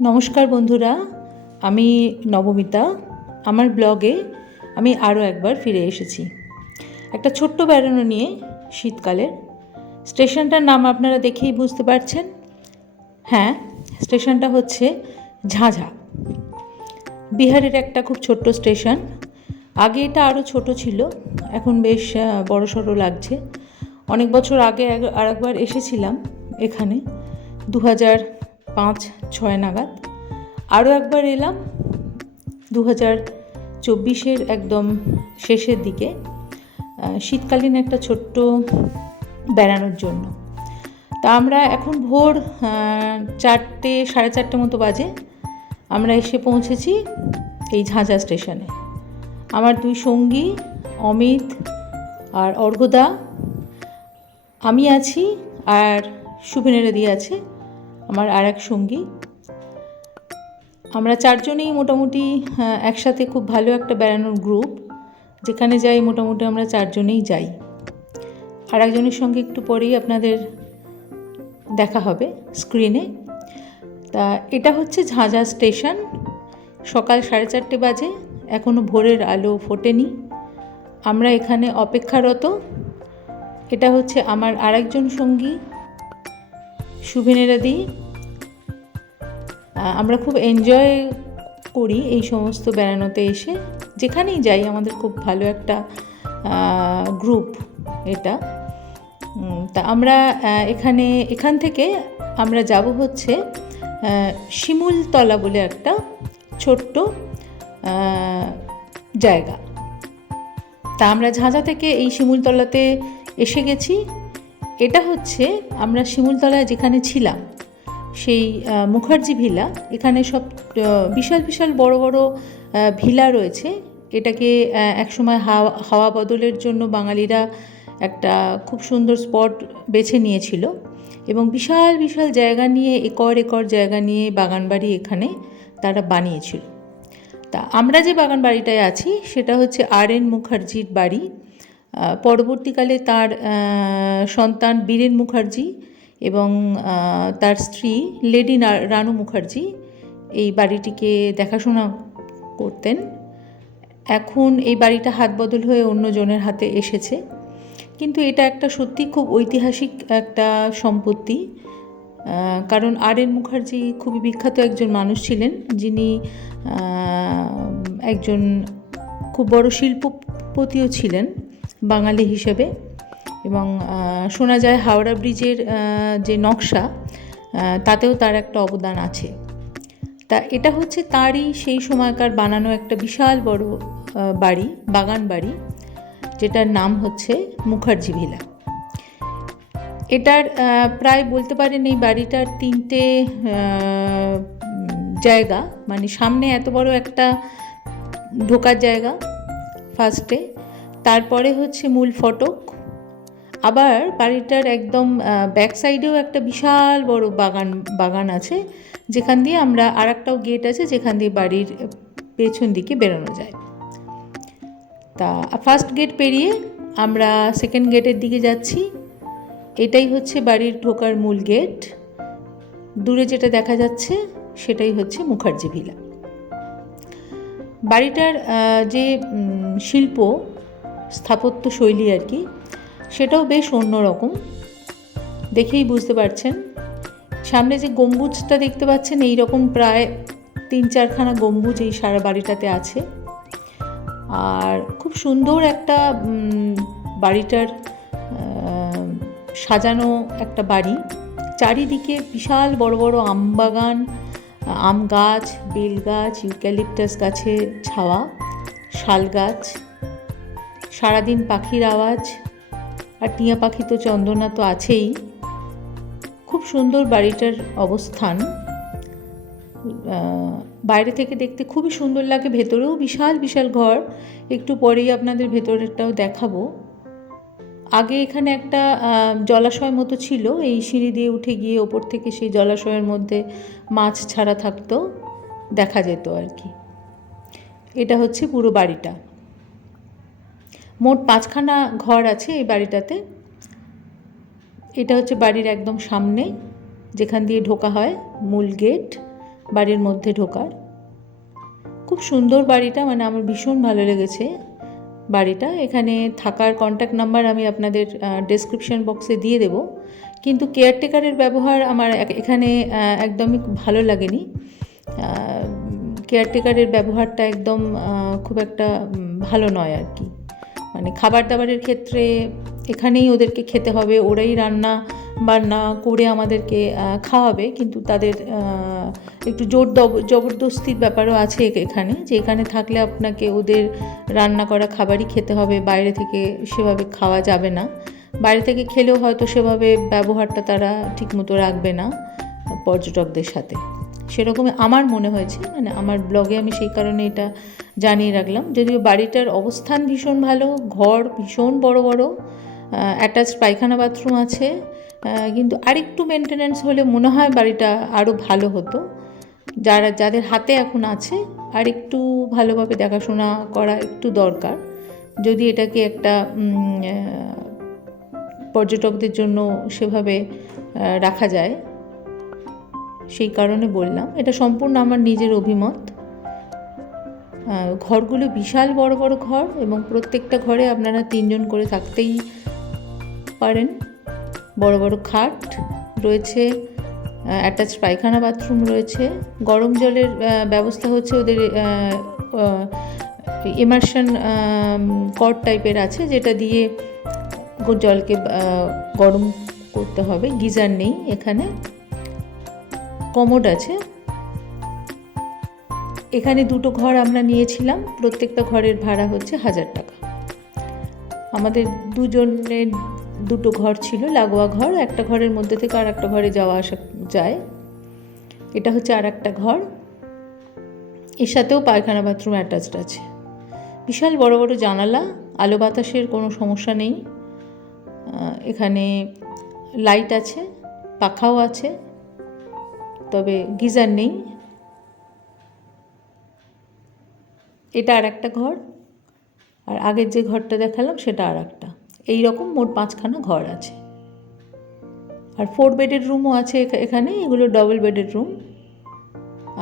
নমস্কার বন্ধুরা, আমি নবমিতা। আমার ব্লগে আমি আরও একবার ফিরে এসেছি একটা ছোট্ট বেড়ানো নিয়ে। শীতকালের স্টেশনটার নাম আপনারা দেখেই বুঝতে পারছেন। হ্যাঁ, স্টেশনটা হচ্ছে ঝাঁঝা। বিহারের একটা খুব ছোট্ট স্টেশন। আগে এটা আরও ছোট ছিল, এখন বেশ বড়সড় লাগছে। অনেক বছর আগে আরেকবার এসেছিলাম এখানে, 2005-06 নাগাদ। আরও একবার এলাম 2024-এর একদম শেষের দিকে, শীতকালীন একটা ছোট্ট বেড়ানোর জন্য। তা আমরা এখন ভোর 4টে, 4:30 মতো বাজে। আমরা এসে পৌঁছেছি এই ঝাঁঝা স্টেশনে। আমার দুই সঙ্গী অমিত আর অর্ঘদা, আমি আছি, আর শুভেনেরাদি আছে আমার আর এক সঙ্গী। আমরা চারজনেই মোটামুটি একসাথে খুব ভালো একটা বেড়ানোর গ্রুপ। যেখানে যাই মোটামুটি আমরা চারজনেই যাই। আর একজনের সঙ্গে একটু পরেই আপনাদের দেখা হবে স্ক্রিনে। তা এটা হচ্ছে ঝাঁঝা স্টেশন। সকাল 4:30 বাজে, এখনও ভোরের আলো ফোটেনি। আমরা এখানে অপেক্ষারত। এটা হচ্ছে আমার আরেকজন সঙ্গী শুভেনেরাদি। আমরা খুব এনজয় করি এই সমস্ত বেড়ানোতে এসে। যেখানেই যাই আমাদের খুব ভালো একটা গ্রুপ এটা। তা আমরা এখান থেকে আমরা যাব হচ্ছে শিমুলতলা বলে একটা ছোট্ট জায়গা। তা আমরা ঝাঁঝা থেকে এই শিমুলতলাতে এসে গেছি। এটা হচ্ছে আমরা শিমুলতলায় যেখানে ছিলাম সেই মুখার্জি ভিলা। এখানে সব বিশাল বিশাল বড় বড় ভিলা রয়েছে। এটাকে একসময় হাওয়া বদলের জন্য বাঙালিরা একটা খুব সুন্দর স্পট বেছে নিয়েছিল এবং বিশাল বিশাল জায়গা নিয়ে, একর একর জায়গা নিয়ে বাগানবাড়ি এখানে তারা বানিয়েছিল। তা আমরা যে বাগান বাড়িটায় আছি সেটা হচ্ছে আর.এন. মুখার্জির বাড়ি। পরবর্তীকালে তার সন্তান বীরেন মুখার্জি এবং তার স্ত্রী লেডি রানু মুখার্জি এই বাড়িটিকে দেখাশোনা করতেন। এখন এই বাড়িটা হাত বদল হয়ে অন্য জনের হাতে এসেছে, কিন্তু এটা একটা সত্যি খুব ঐতিহাসিক একটা সম্পত্তি। কারণ আর.এন. মুখার্জি খুবই বিখ্যাত একজন মানুষ ছিলেন, যিনি একজন খুব বড় শিল্পপতিও ছিলেন বাঙালি হিসেবে। এবং শোনা যায় হাওড়া ব্রিজের যে নকশা, তাতেও তার একটা অবদান আছে। তা এটা হচ্ছে তারই সেই সময়কার বানানো একটা বিশাল বড় বাড়ি, বাগান বাড়ি, যেটার নাম হচ্ছে মুখার্জি ভিলা। এটার প্রায় বলতে পারেন এই বাড়িটার 3টে জায়গা, মানে সামনে এত বড় একটা ঢোকার জায়গা ফার্স্টে, তারপরে হচ্ছে মূল ফটক, আবার বাড়িটার একদম ব্যাক সাইডেও একটা বিশাল বড় বাগান আছে, যেখান দিয়ে আমরা আর একটাও গেট আছে যেখান দিয়ে বাড়ির পেছন দিকে বেরোনো যায়। তা ফার্স্ট গেট পেরিয়ে আমরা সেকেন্ড গেটের দিকে যাচ্ছি। এটাই হচ্ছে বাড়ির ঢোকার মূল গেট। দূরে যেটা দেখা যাচ্ছে সেটাই হচ্ছে মুখার্জি ভিলা। বাড়িটার যে শিল্প স্থাপত্য শৈলী আর কি, সেটাও বেশ অন্যরকম, দেখেই বুঝতে পারছেন। সামনে যে গম্বুজটা দেখতে পাচ্ছেন, এই রকম প্রায় 3-4খানা গম্বুজ এই সারা বাড়িটাতে আছে। আর খুব সুন্দর একটা বাড়িটার সাজানো একটা বাড়ি। চারিদিকে বিশাল বড় বড় আম বাগান, আম গাছ, বেল গাছ, ইউক্যালিপটাস গাছে ছাওয়া, শাল গাছ, সারাদিন পাখির আওয়াজ, আর টিয়া পাখি তো, চন্দনা তো আছেই। খুব সুন্দর বাড়িটার অবস্থান। বাইরে থেকে দেখতে খুবই সুন্দর লাগে, ভেতরেও বিশাল বিশাল ঘর। একটু পরেই আপনাদের ভেতরেরটাও দেখাবো। আগে এখানে একটা জলাশয় মতো ছিল, এই সিঁড়ি দিয়ে উঠে গিয়ে ওপর থেকে সেই জলাশয়ের মধ্যে মাছ ছাড়া থাকতো, দেখা যেত আর কি। এটা হচ্ছে পুরো বাড়িটা। মোট 5খানা ঘর আছে এই বাড়িটাতে। এটা হচ্ছে বাড়ির একদম সামনে, যেখান দিয়ে ঢোকা হয়, মূল গেট। বাড়ির মধ্যে ঢোকার। খুব সুন্দর বাড়িটা, মানে আমার ভীষণ ভালো লেগেছে বাড়িটা। এখানে থাকার কন্ট্যাক্ট নাম্বার আমি আপনাদের ডেসক্রিপশন বক্সে দিয়ে দেব। কিন্তু কেয়ারটেকারের ব্যবহার আমার এখানে একদমই ভালো লাগেনি। কেয়ারটেকারের ব্যবহারটা একদম খুব একটা ভালো নয় আর কি। মানে খাবার দাবারের ক্ষেত্রে এখানেই ওদেরকে খেতে হবে, ওরাই রান্না বান্না করে আমাদেরকে খাওয়াবে, কিন্তু তাদের একটু জবরদস্তির ব্যাপারও আছে এখানে, যে এখানে থাকলে আপনাকে ওদের রান্না করা খাবারই খেতে হবে, বাইরে থেকে সেভাবে খাওয়া যাবে না। বাইরে থেকে খেলেও হয়তো সেভাবে ব্যবহারটা তারা ঠিকমতো রাখবে না পর্যটকদের সাথে, সেরকমই আমার মনে হয়েছে। মানে আমার ব্লগে আমি সেই কারণে এটা জানিয়ে রাখলাম। যদিও বাড়িটার অবস্থান ভীষণ ভালো, ঘর ভীষণ বড় বড়, অ্যাটাচড পায়খানা বাথরুম আছে, কিন্তু আরেকটু মেনটেনেন্স হলে মনে হয় বাড়িটা আরও ভালো হতো। যাদের হাতে এখন আছে আর একটু ভালোভাবে দেখাশোনা করা একটু দরকার, যদি এটাকে একটা পর্যটকদের জন্য সেভাবে রাখা যায়। সেই কারণে বললাম, এটা সম্পূর্ণ আমার নিজের অভিমত। ঘরগুলো বিশাল বড় বড় ঘর, এবং প্রত্যেকটা ঘরে আপনারা 3 জন করে থাকতেই পারেন। বড় বড় খাট রয়েছে, অ্যাটাচড পায়খানা বাথরুম রয়েছে, গরম জলের ব্যবস্থা হচ্ছে ওদের ইমার্শন কট টাইপের আছে, যেটা দিয়ে জলকে গরম করতে হবে। গিজার নেই এখানে, কমোড আছে। এখানে 2টো ঘর আমরা নিয়েছিলাম, প্রত্যেকটা ঘরের ভাড়া হচ্ছে 1000 টাকা। আমাদের 2 জনের 2টো ঘর ছিল, লাগোয়া ঘর। একটা ঘরের মধ্যে থেকে আর একটা ঘরে যাওয়া আসা যায়। এটা হচ্ছে আর একটা ঘর, এর সাথেও পায়খানা বাথরুম অ্যাটাচড আছে। বিশাল বড় বড় জানালা, আলো বাতাসের কোনো সমস্যা নেই। এখানে লাইট আছে, পাখাও আছে, তবে গিজার নেই। এটা আর একটা ঘর, আর আগের যে ঘরটা দেখালাম সেটা আর একটা। এইরকম মোট 5খানা ঘর আছে। আর 4 বেডের রুমও আছে এখানে, এগুলো ডবল বেডের রুম।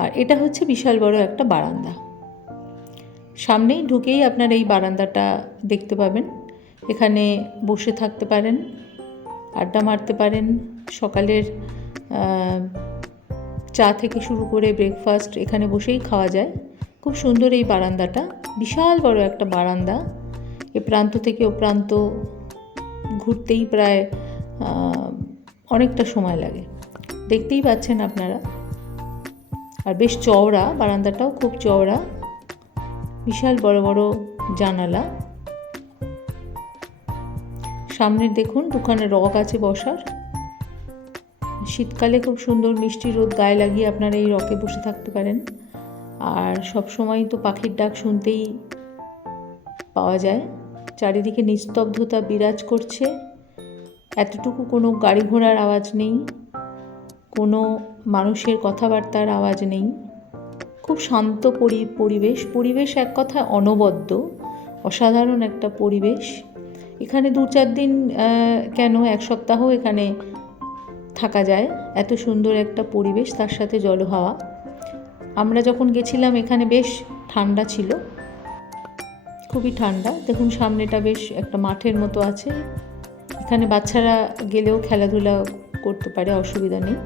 আর এটা হচ্ছে বিশাল বড় একটা বারান্দা। সামনেই ঢুকেই আপনার এই বারান্দাটা দেখতে পাবেন। এখানে বসে থাকতে পারেন, আড্ডা মারতে পারেন। সকালের চা থেকে শুরু করে ব্রেকফাস্ট এখানে বসেই খাওয়া যায়। খুব সুন্দর এই বারান্দাটা, বিশাল বড় একটা বারান্দা। এ প্রান্ত থেকে ও প্রান্ত ঘুরতেই প্রায় অনেকটা সময় লাগে, দেখতেই পাচ্ছেন আপনারা। আর বেশ চওড়া, বারান্দাটাও খুব চওড়া, বিশাল বড় বড় জানালা। সামনে দেখুন 2খানা রক আছে বসার। শীতকালে খুব সুন্দর মিষ্টি রোদ গায়ে লাগিয়ে আপনারা এই রকে বসে থাকতে পারেন। আর সব সময় তো পাখির ডাক শুনতেই পাওয়া যায়। চারিদিকে নিস্তব্ধতা বিরাজ করছে, এতটুকু কোনো গাড়ি ঘোড়ার আওয়াজ নেই, কোনো মানুষের কথাবার্তার আওয়াজ নেই। খুব শান্ত পরিবেশ এক কথায় অনবদ্য, অসাধারণ একটা পরিবেশ। এখানে 2-4 দিন কেন 1 সপ্তাহ এখানে থাকা যায়, এত সুন্দর একটা পরিবেশ, তার সাথে জলহাওয়া। আমরা যখন গেছিলাম এখানে বেশ ঠান্ডা ছিল, খুবই ঠান্ডা। দেখুন সামনেটা বেশ একটা মাঠের মতো আছে, এখানে বাচ্চারা গেলেও খেলাধুলা করতে পারে, অসুবিধা নেই।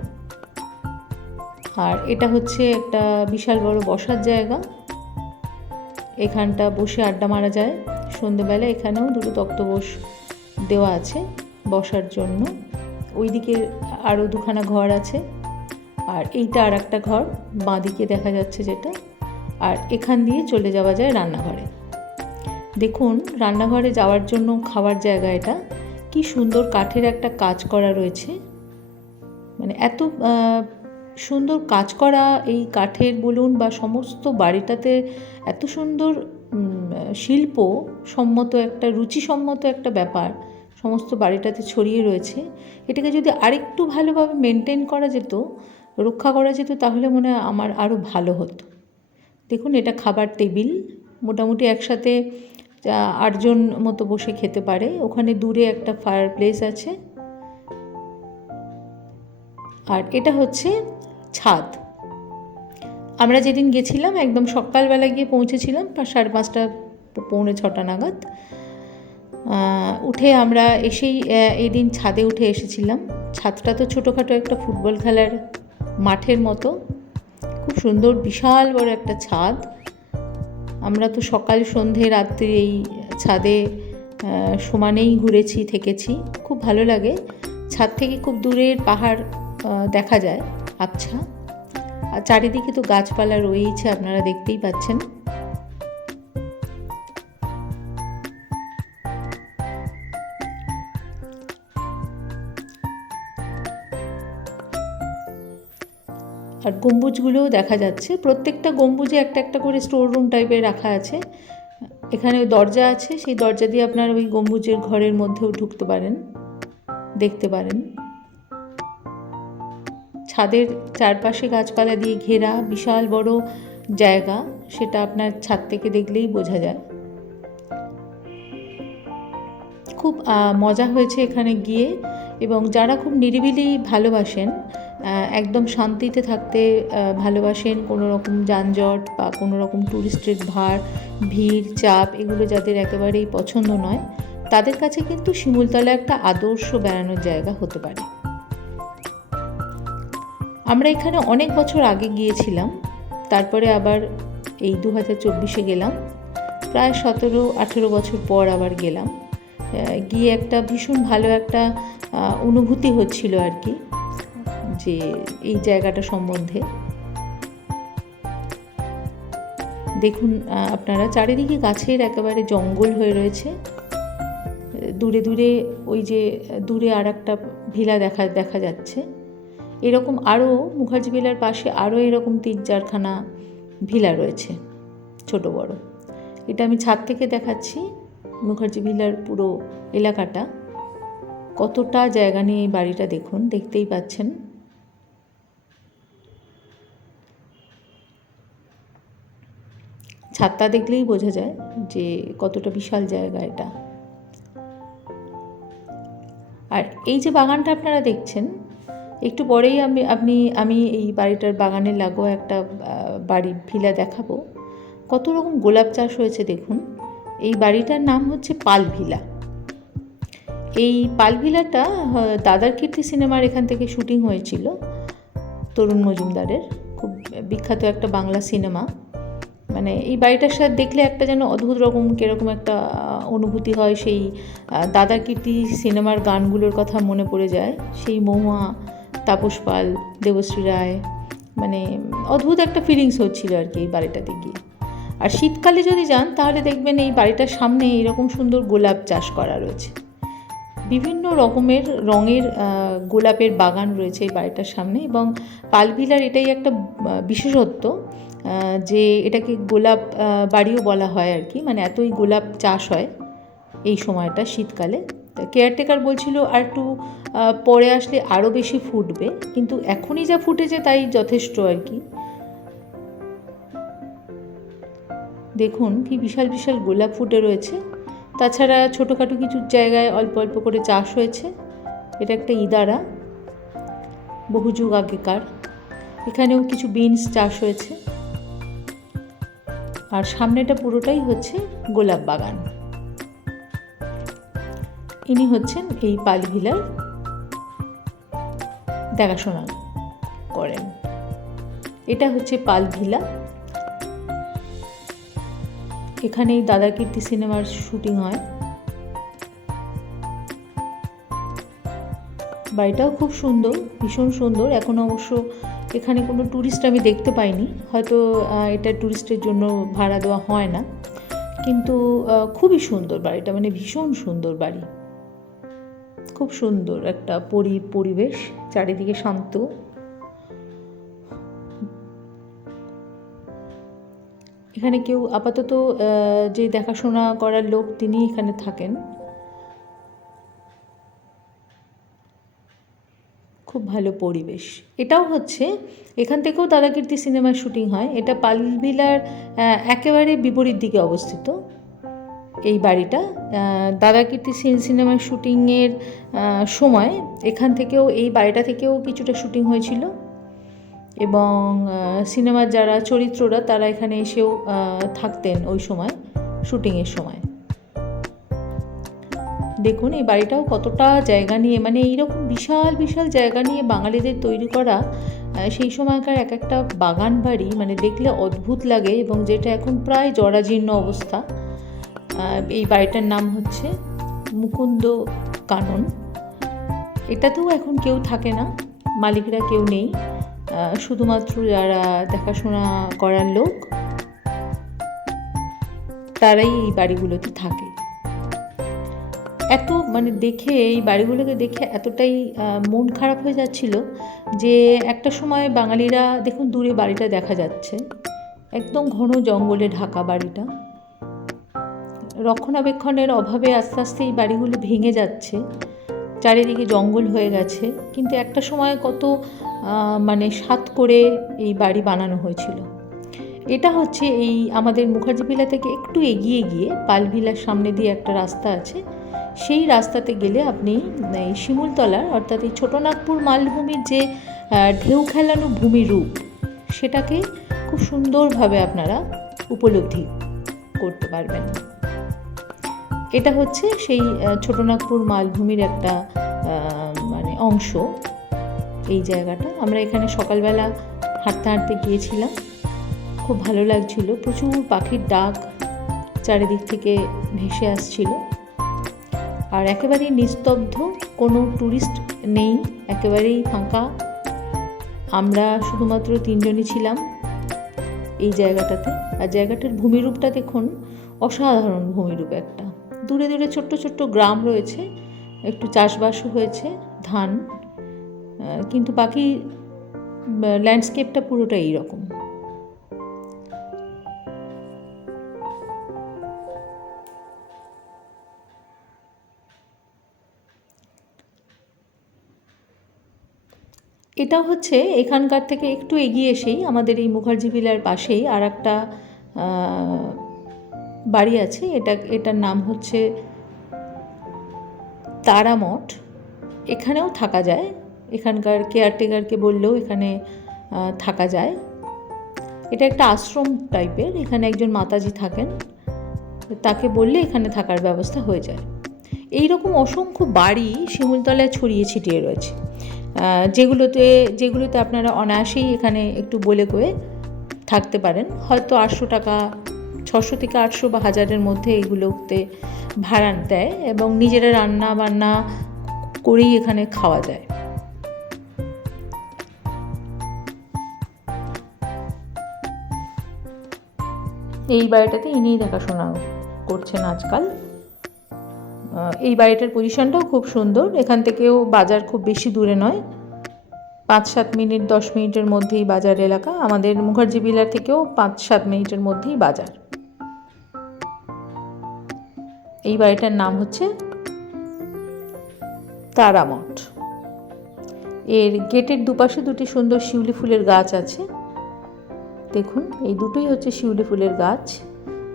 আর এটা হচ্ছে একটা বিশাল বড় বসার জায়গা, এখানটা বসে আড্ডা মারা যায় সন্ধ্যেবেলা। এখানেও 2টো তক্তপোষ দেওয়া আছে বসার জন্য। ওইদিকে আরও 2খানা ঘর আছে, আর এইটা আর একটা ঘর বাঁদিকে দেখা যাচ্ছে যেটা। আর এখান দিয়ে চলে যাওয়া যায় রান্নাঘরে। দেখুন রান্নাঘরে যাওয়ার জন্য খাওয়ার জায়গা, এটা কি সুন্দর কাঠের একটা কাজ করা রয়েছে। মানে এত সুন্দর কাজ করা এই কাঠের বলুন বা সমস্ত বাড়িটাতে এত সুন্দর শিল্প সম্মত একটা, রুচিসম্মত একটা ব্যাপার সমস্ত বাড়িটাতে ছড়িয়ে রয়েছে। এটাকে যদি আরেকটু ভালোভাবে মেনটেন করা যেত, রক্ষা করা যেত, তাহলে মনে হয় আমার আরও ভালো হতো। দেখুন এটা খাবার টেবিল, মোটামুটি একসাথে 8 জন মতো বসে খেতে পারে। ওখানে দূরে একটা ফায়ার প্লেস আছে। আর এটা হচ্ছে ছাদ। আমরা যেদিন গেছিলাম একদম সকালবেলা গিয়ে পৌঁছেছিলাম 5:30 পৌনে 6টা নাগাদ। উঠে আমরা এসেই এই দিন ছাদে উঠে এসেছিলাম। ছাদটা তো ছোটোখাটো একটা ফুটবল খেলার মাঠের মতো, খুব সুন্দর বিশাল বড় একটা ছাদ। আমরা তো সকাল সন্ধে রাত্রি এই ছাদে সমানেই ঘুরেছি, থেকেছি, খুব ভালো লাগে। ছাদ থেকে খুব দূরের পাহাড় দেখা যায়, আচ্ছা। আর চারিদিকে তো গাছপালা রয়েইছে, আপনারা দেখতেই পাচ্ছেন। আর গম্বুজগুলোও দেখা যাচ্ছে, প্রত্যেকটা গম্বুজে একটা একটা করে স্টোর রুম টাইপের রাখা আছে। এখানে দরজা আছে, সেই দরজা দিয়ে আপনারা ওই গম্বুজের ঘরের মধ্যেও ঢুকতে পারেন, দেখতে পারেন। ছাদের চারপাশে গাছপালা দিয়ে ঘেরা বিশাল বড় জায়গা, সেটা আপনার ছাদ থেকে দেখলেই বোঝা যায়। খুব মজা হয়েছে এখানে গিয়ে। এবং যারা খুব নিরিবিলি ভালোবাসেন, একদম শান্তিতে থাকতে ভালোবাসেন, কোনো রকম যানজট বা কোনো রকম ট্যুরিস্টের ভিড় চাপ এগুলো যাদের একেবারেই পছন্দ নয়, তাদের কাছে কিন্তু শিমুলতলা একটা আদর্শ বেড়ানোর জায়গা হতে পারে। আমরা এখানে অনেক বছর আগে গিয়েছিলাম, তারপরে আবার এই 2024-এ গেলাম, প্রায় 17-18 বছর পর আবার গেলাম। গিয়ে একটা ভীষণ ভালো একটা অনুভূতি হচ্ছিল আর কি, যে এই জায়গাটা সম্বন্ধে। দেখুন আপনারা, চারিদিকে গাছের একেবারে জঙ্গল হয়ে রয়েছে। দূরে দূরে ওই যে দূরে আর একটা ভিলা দেখা যাচ্ছে। এরকম আরও মুখার্জি ভিলার পাশে আরও এরকম 3-4খানা ভিলা রয়েছে, ছোট বড়। এটা আমি ছাদ থেকে দেখাচ্ছি মুখার্জি ভিলার পুরো এলাকাটা। কতটা জায়গা নিয়ে এই বাড়িটা দেখুন, দেখতেই পাচ্ছেন। ছাদটা দেখলেই বোঝা যায় যে কতটা বিশাল জায়গা এটা। আর এই যে বাগানটা আপনারা দেখছেন, একটু পরেই আমি এই বাড়িটার বাগানের লাগোয়া একটা ভিলা দেখাবো। কত রকম গোলাপ চাষ হয়েছে দেখুন। এই বাড়িটার নাম হচ্ছে পাল ভিলা। এই পাল ভিলাটা দাদার কীর্তি সিনেমার এখান থেকে শুটিং হয়েছিল, তরুণ মজুমদারের, খুব বিখ্যাত একটা বাংলা সিনেমা। মানে এই বাড়িটার সাথে দেখলে একটা যেন অদ্ভুত রকম কীরকম একটা অনুভূতি হয়। সেই দাদার কীর্তি সিনেমার গানগুলোর কথা মনে পড়ে যায়, সেই মহুয়া, তাপস পাল, দেবশ্রী রায়, মানে অদ্ভুত একটা ফিলিংস হচ্ছিল আর কি এই বাড়িটাতে গিয়ে। আর শীতকালে যদি যান তাহলে দেখবেন এই বাড়িটার সামনে এরকম সুন্দর গোলাপ চাষ করা রয়েছে, বিভিন্ন রকমের রঙের গোলাপের বাগান রয়েছে এই বাড়িটার সামনে। এবং পালভিলার এটাই একটা বিশেষত্ব যে এটাকে গোলাপ বাড়িও বলা হয় আর কি, মানে এতই গোলাপ চাষ হয় এই সময়টা শীতকালে। কেয়ারটেকার বলছিল আর একটু পরে আসলে আরও বেশি ফুটবে, কিন্তু এখনই যা ফুটেছে তাই যথেষ্ট আর কি। দেখুন কি বিশাল বিশাল গোলাপ ফুটে রয়েছে। তাছাড়া ছোটোখাটো কিছু জায়গায় অল্প অল্প করে চাষ হয়েছে। এটা একটা ইদারা, বহু যুগ আগেকার। এখানেও কিছু বিনস চাষ হয়েছে। আর সামনেটা পুরোটাই হচ্ছে গোলাপ বাগান। ইনি হচ্ছেন এই পাল ভিলার দেখাশোনা করেন। এটা হচ্ছে পাল ভিলা। এখানেই দাদার কীর্তি সিনেমার শুটিং হয়। বাড়িটাও খুব সুন্দর, ভীষণ সুন্দর। এখন অবশ্য এখানে কোনো ট্যুরিস্ট আমি দেখতে পাইনি, হয়তো এটা ট্যুরিস্টের জন্য ভাড়া দেওয়া হয় না, কিন্তু খুবই সুন্দর বাড়িটা, মানে ভীষণ সুন্দর বাড়ি, খুব সুন্দর একটা পরিবেশ, চারিদিকে শান্ত। এখানে কেউ আপাতত যে দেখাশোনা করার লোক তিনি এখানে থাকেন। খুব ভালো পরিবেশ। এটাও হচ্ছে এখান থেকেও দাদা কীর্তি সিনেমার শুটিং হয়। এটা পালভিলার একেবারে বিপরীত দিকে অবস্থিত এই বাড়িটা। দাদা কীর্তি সিনেমার শুটিংয়ের সময় এখান থেকেও, এই বাড়িটা থেকেও কিছুটা শুটিং হয়েছিল। এবং সিনেমার যারা চরিত্ররা তারা এখানে এসেও থাকতেন ওই সময়, শুটিংয়ের সময়। দেখুন এই বাড়িটাও কতটা জায়গা নিয়ে, মানে এইরকম বিশাল বিশাল জায়গা নিয়ে বাঙালিদের তৈরি করা সেই সময়কার এক একটা বাগান বাড়ি, মানে দেখলে অদ্ভুত লাগে, এবং যেটা এখন প্রায় জরাজীর্ণ অবস্থা। এই বাড়িটার নাম হচ্ছে মুকুন্দ কানন। এটাতেও এখন কেউ থাকে না, মালিকরা কেউ নেই, শুধুমাত্র যারা দেখাশোনা করার লোক তারাই এই বাড়িগুলোতে থাকে। এত মানে দেখে এই বাড়িগুলোকে দেখে এতটাই মন খারাপ হয়ে যাচ্ছিল যে একটা সময় বাঙালিরা, দেখুন দূরে বাড়িটা দেখা যাচ্ছে, একদম ঘন জঙ্গলে ঢাকা বাড়িটা, রক্ষণাবেক্ষণের অভাবে আস্তে আস্তে এই বাড়িগুলো ভেঙে যাচ্ছে, চারিদিকে জঙ্গল হয়ে গেছে। কিন্তু একটা সময় কত মানে সাত করে এই বাড়ি বানানো হয়েছিল। এটা হচ্ছে এই আমাদের মুখার্জি ভিলা থেকে একটু এগিয়ে গিয়ে পালভিলার সামনে দিয়ে একটা রাস্তা আছে, সেই রাস্তাতে গেলে আপনি এই শিমুলতলার, অর্থাৎ এই ছোটনাগপুর মালভূমির যে ঢেউ খেলানো ভূমিরূপ, সেটাকে খুব সুন্দরভাবে আপনারা উপলব্ধি করতে পারবেন। এটা হচ্ছে সেই ছোটনাগপুর মালভূমির একটা মানে অংশ। এই জায়গাটা আমরা এখানে সকালবেলা হাঁটতে হাঁটতে গিয়েছিলাম, খুব ভালো লাগছিল, প্রচুর পাখির ডাক চারিদিক থেকে ভেসে আসছিল, আর একেবারেই নিস্তব্ধ, কোনো ট্যুরিস্ট নেই, একেবারেই ফাঁকা। আমরা শুধুমাত্র 3 জনই ছিলাম এই জায়গাটাতে। আর জায়গাটার ভূমিরূপটা দেখুন, অসাধারণ ভূমিরূপ একটা। দূরে দূরে ছোট্ট ছোট্ট গ্রাম রয়েছে, একটু চাষবাসও হয়েছে, ধান, কিন্তু বাকি ল্যান্ডস্কেপটা পুরোটা এইরকম। এটা হচ্ছে এখানকার থেকে একটু এগিয়ে এসেই আমাদের এই মুখার্জি ভিলার পাশেই আর একটা বাড়ি আছে। এটার নাম হচ্ছে তারামঠ। এখানেও থাকা যায়, এখানকার কেয়ারটেকারকে বললেও এখানে থাকা যায়। এটা একটা আশ্রম টাইপের, এখানে একজন মাতাজি থাকেন, তাকে বললে এখানে থাকার ব্যবস্থা হয়ে যায়। এই রকম অসংখ্য বাড়ি শিমুলতলায় ছড়িয়ে ছিটিয়ে রয়েছে, যেগুলোতে আপনারা অনায়াসেই এখানে একটু বলে কয়ে থাকতে পারেন। হয়তো 800 টাকা, 600 থেকে 800 বা 1000-এর মধ্যে এগুলোতে ভাড়া দেয়, এবং নিজেরা রান্না বান্না করেই এখানে খাওয়া যায়। এই বাড়িটাতে ইনিই দেখাশোনা করছেন আজকাল। এই বাড়িটার পজিশনটাও খুব সুন্দর, এখান থেকেও বাজার খুব বেশি দূরে নয়, 5-7 মিনিট 10 মিনিটের মধ্যেই বাজার এলাকা। আমাদের মুখার্জি ভিলার থেকেও 5-7 মিনিটের মধ্যেই বাজার। এই বাড়িটার নাম হচ্ছে তারামঠ। এর গেটের দুপাশে 2টি সুন্দর শিউলি ফুলের গাছ আছে। দেখুন এই দুটোই হচ্ছে শিউলি ফুলের গাছ,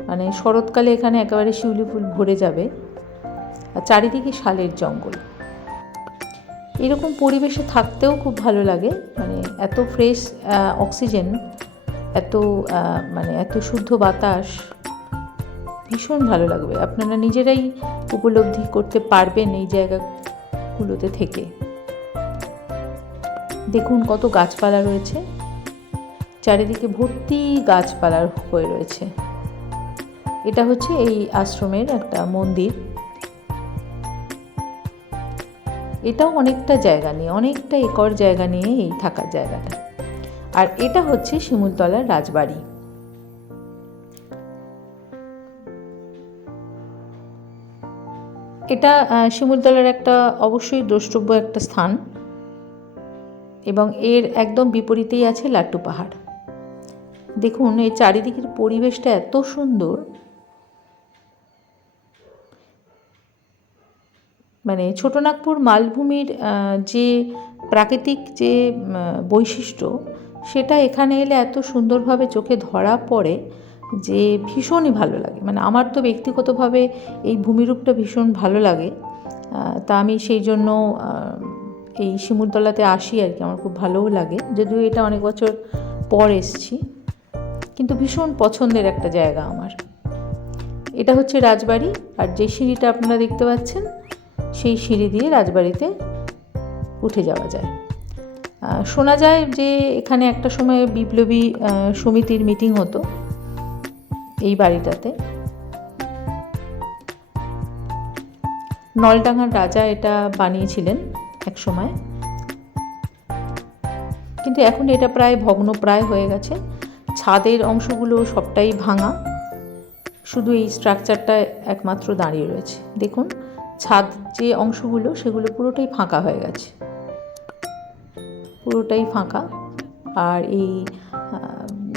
মানে শরৎকালে এখানে একেবারে শিউলি ফুল ভরে যাবে, আর চারিদিকে শালের জঙ্গল। এরকম পরিবেশে থাকতেও খুব ভালো লাগে, মানে এত ফ্রেশ অক্সিজেন, এত মানে এত শুদ্ধ বাতাস, ভীষণ ভালো লাগবে। আপনারা নিজেরাই উপলব্ধি করতে পারবেন এই জায়গাগুলোতে থেকে। দেখুন কত গাছপালা রয়েছে, চারিদিকে ভর্তি গাছপালার হয়ে রয়েছে। এটা হচ্ছে এই আশ্রমের একটা মন্দির। এটাও অনেকটা জায়গা নিয়ে, অনেকটা একর জায়গা নিয়ে এই থাকার জায়গাটা। আর এটা হচ্ছে শিমুলতলার রাজবাড়ি। এটা শিমুলতলার একটা অবশ্যই দ্রষ্টব্য একটা স্থান, এবং এর একদম বিপরীতেই আছে লাট্টু পাহাড়। দেখুন এই চারিদিকের পরিবেশটা এত সুন্দর, মানে ছোটনাগপুর মালভূমির যে প্রাকৃতিক যে বৈশিষ্ট্য, সেটা এখানে এলে এত সুন্দরভাবে চোখে ধরা পড়ে যে ভীষণই ভালো লাগে। মানে আমার তো ব্যক্তিগতভাবে এই ভূমিরূপটা ভীষণ ভালো লাগে, তা আমি সেই জন্য এই শিমুলতলাতে আসি আর কি, আমার খুব ভালোও লাগে, যদিও এটা অনেক বছর পর এসছি, কিন্তু ভীষণ পছন্দের একটা জায়গা আমার। এটা হচ্ছে রাজবাড়ি, আর যে সিঁড়িটা আপনারা দেখতে পাচ্ছেন সেই সিঁড়ি দিয়ে রাজবাড়িতে উঠে যাওয়া যায়। শোনা যায় যে এখানে একটা সময় বিপ্লবী সমিতির মিটিং হতো এই বাড়িটাতে। নলডাঙ্গার রাজা এটা বানিয়েছিলেন এক সময়, কিন্তু এখন এটা প্রায় ভগ্নপ্রায় হয়ে গেছে। ছাদের অংশগুলো সবটাই ভাঙা, শুধু এই স্ট্রাকচারটা একমাত্র দাঁড়িয়ে রয়েছে। দেখুন, ছাদ যে অংশগুলো সেগুলো পুরোটাই ফাঁকা হয়ে গেছে, পুরোটাই ফাঁকা। আর এই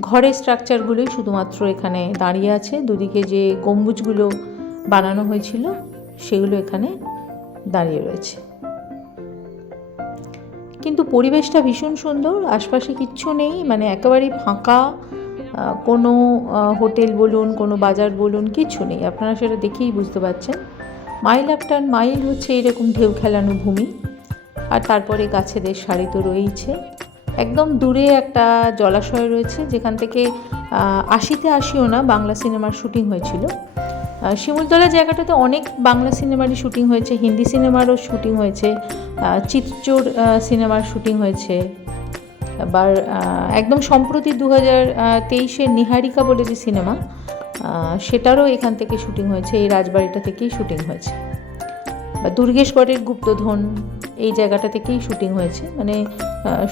ঘরের স্ট্রাকচারগুলোই শুধুমাত্র এখানে দাঁড়িয়ে আছে। দুদিকে যে গম্বুজগুলো বানানো হয়েছিল সেগুলো এখানে দাঁড়িয়ে রয়েছে। কিন্তু পরিবেশটা ভীষণ সুন্দর, আশপাশে কিচ্ছু নেই, মানে একেবারেই ফাঁকা। কোনো হোটেল বলুন, কোনো বাজার বলুন, কিচ্ছু নেই। আপনারা সেটা দেখেই বুঝতে পারছেন। মাইল আফটার মাইল হচ্ছে এরকম ঢেউ খেলানো ভূমি, আর তারপরে গাছেদের সারি তো রয়েইছে। একদম দূরে একটা জলাশয় রয়েছে, যেখান থেকে আশিতে আসিও না বাংলা সিনেমার শুটিং হয়েছিল। শিমুলতলা জায়গাটাতে অনেক বাংলা সিনেমারই শুটিং হয়েছে, হিন্দি সিনেমারও শুটিং হয়েছে, চিত্রচোর সিনেমার শুটিং হয়েছে। আবার একদম সম্প্রতি 2023-এর নিহারিকা বলে যে সিনেমা, সেটারও এখান থেকে শুটিং হয়েছে, এই রাজবাড়িটা থেকেই শুটিং হয়েছে। বা দুর্গেশগড়ের গুপ্তধন এই জায়গাটা থেকেই শুটিং হয়েছে, মানে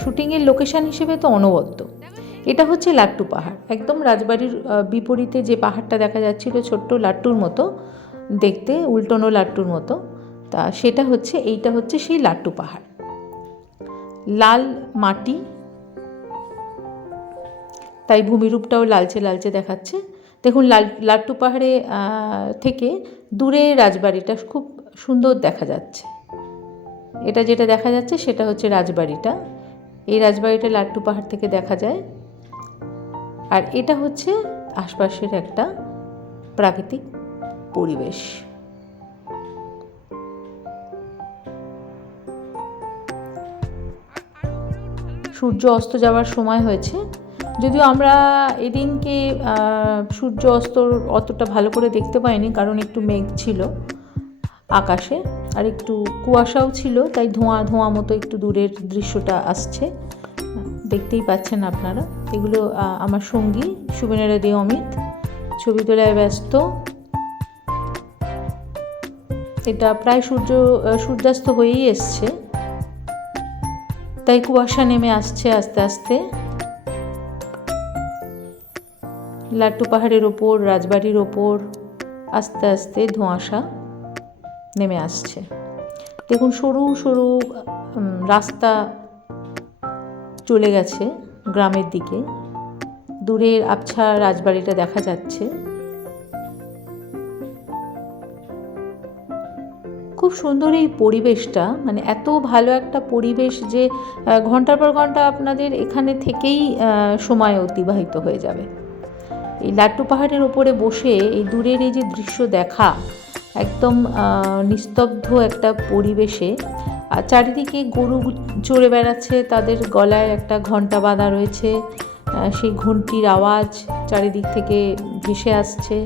শুটিংয়ের লোকেশান হিসেবে তো অনবদ্য। এটা হচ্ছে লাট্টু পাহাড়, একদম রাজবাড়ির বিপরীতে যে পাহাড়টা দেখা যাচ্ছিল ছোট্ট লাট্টুর মতো দেখতে, উল্টোনো লাট্টুর মতো, তা সেটা হচ্ছে, এইটা হচ্ছে সেই লাট্টু পাহাড়। লাল মাটি, তাই ভূমিরূপটাও লালচে লালচে দেখাচ্ছে। দেখুন, লাট্টু পাহাড়ে থেকে দূরে রাজবাড়িটা খুব সুন্দর দেখা যাচ্ছে। এটা যেটা দেখা যাচ্ছে সেটা হচ্ছে রাজবাড়িটা। এই রাজবাড়িটা লাট্টু পাহাড় থেকে দেখা যায়। আর এটা হচ্ছে আশপাশের একটা প্রাকৃতিক পরিবেশ। সূর্য অস্ত যাওয়ার সময় হয়েছে, যদিও আমরা এদিনকে সূর্য অস্ত অতটা ভালো করে দেখতে পাইনি, কারণ একটু মেঘ ছিল আকাশে, আর একটু কুয়াশাও ছিল, তাই ধোঁয়া ধোঁয়া মতো একটু দূরের দৃশ্যটা আসছে, দেখতেই পাচ্ছেন আপনারা। এগুলো আমার সঙ্গী সুবিনেরা দে অমিত, ছবি তোলায় ব্যস্ত। এটা প্রায় সূর্যাস্ত হয়েই এসছে, তাই কুয়াশা নেমে আসছে আস্তে আস্তে। লাট্টু পাহাড়ের ওপর, রাজবাড়ির ওপর আস্তে আস্তে ধোঁয়াশা নেমে আসছে। দেখুন, সরু সরু রাস্তা চলে গেছে গ্রামের দিকে, দূরের আবছা রাজবাড়িটা দেখা যাচ্ছে। খুব সুন্দর এই পরিবেশটা, মানে এত ভালো একটা পরিবেশ যে ঘন্টার পর ঘন্টা আপনাদের এখানে থেকেই সময় অতিবাহিত হয়ে যাবে। এই লাট্টু পাহাড়ের ওপরে বসে এই দূরের এই যে দৃশ্য দেখা, একদম নিস্তব্ধ একটা পরিবেশে, আর চারিদিকে গরু চড়ে বেড়াচ্ছে, তাদের গলায় একটা ঘণ্টা বাঁধা রয়েছে, সেই ঘণ্টির আওয়াজ চারিদিক থেকে ভেসে আসছে।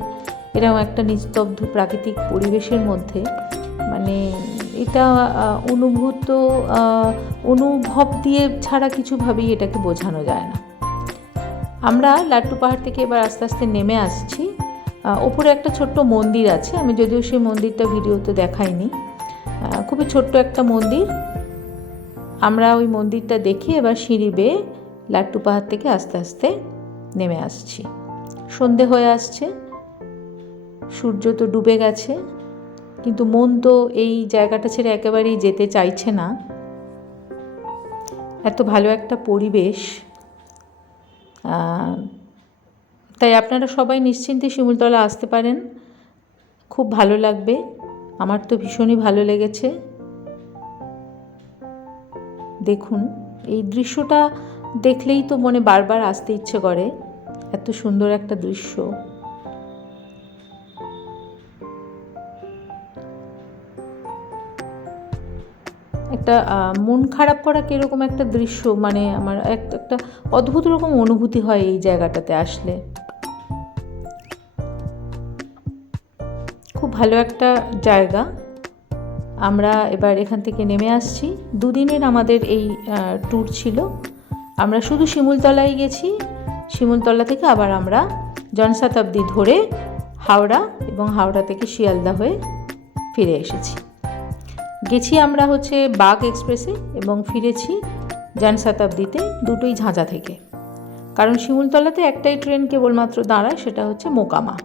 এরকম একটা নিস্তব্ধ প্রাকৃতিক পরিবেশের মধ্যে, মানে এটা অনুভব দিয়ে ছাড়া কিছুভাবেই এটাকে বোঝানো যায় না। আমরা লাট্টু পাহাড় থেকে এবার আস্তে আস্তে নেমে আসছি। ওপরে একটা ছোট্ট মন্দির আছে, আমি যদিও সেই মন্দিরটা ভিডিওতে দেখাইনি, খুবই ছোট্ট একটা মন্দির। আমরা ওই মন্দিরটা দেখে এবার সিঁড়ি বেয়ে লাট্টু পাহাড় থেকে আস্তে আস্তে নেমে আসছি। সন্ধে হয়ে আসছে, সূর্য তো ডুবে গেছে, কিন্তু মন তো এই জায়গাটা ছেড়ে একেবারেই যেতে চাইছে না। এত ভালো একটা পরিবেশ, তাই আপনারা সবাই নিশ্চিন্তে শিমুলতলা আসতে পারেন, খুব ভালো লাগবে। আমার তো ভীষণই ভালো লেগেছে। দেখুন, এই দৃশ্যটা দেখলেই তো মনে বারবার আসতে ইচ্ছে করে, এত সুন্দর একটা দৃশ্য। একটা মন খারাপ করা কীরকম একটা দৃশ্য, মানে আমার একটা অদ্ভুত রকম অনুভূতি হয় এই জায়গাটাতে আসলে। খুব ভালো একটা জায়গা। আমরা এবার এখান থেকে নেমে আসছি। দুদিনের আমাদের এই ট্যুর ছিল। আমরা শুধু শিমুলতলায় গেছি, শিমুলতলা থেকে আবার আমরা জনশতাব্দী ধরে হাওড়া এবং হাওড়া থেকে শিয়ালদা হয়ে ফিরে এসেছি। গেছি আমরা হচ্ছে বাগ এক্সপ্রেসে এবং ফিরেছি জনশতাব্দীতে, দুটোই ঝাঁঝা থেকে। কারণ শিমুলতলাতে একটাই ট্রেন কেবলমাত্র দাঁড়ায়, সেটা হচ্ছে মোকামা।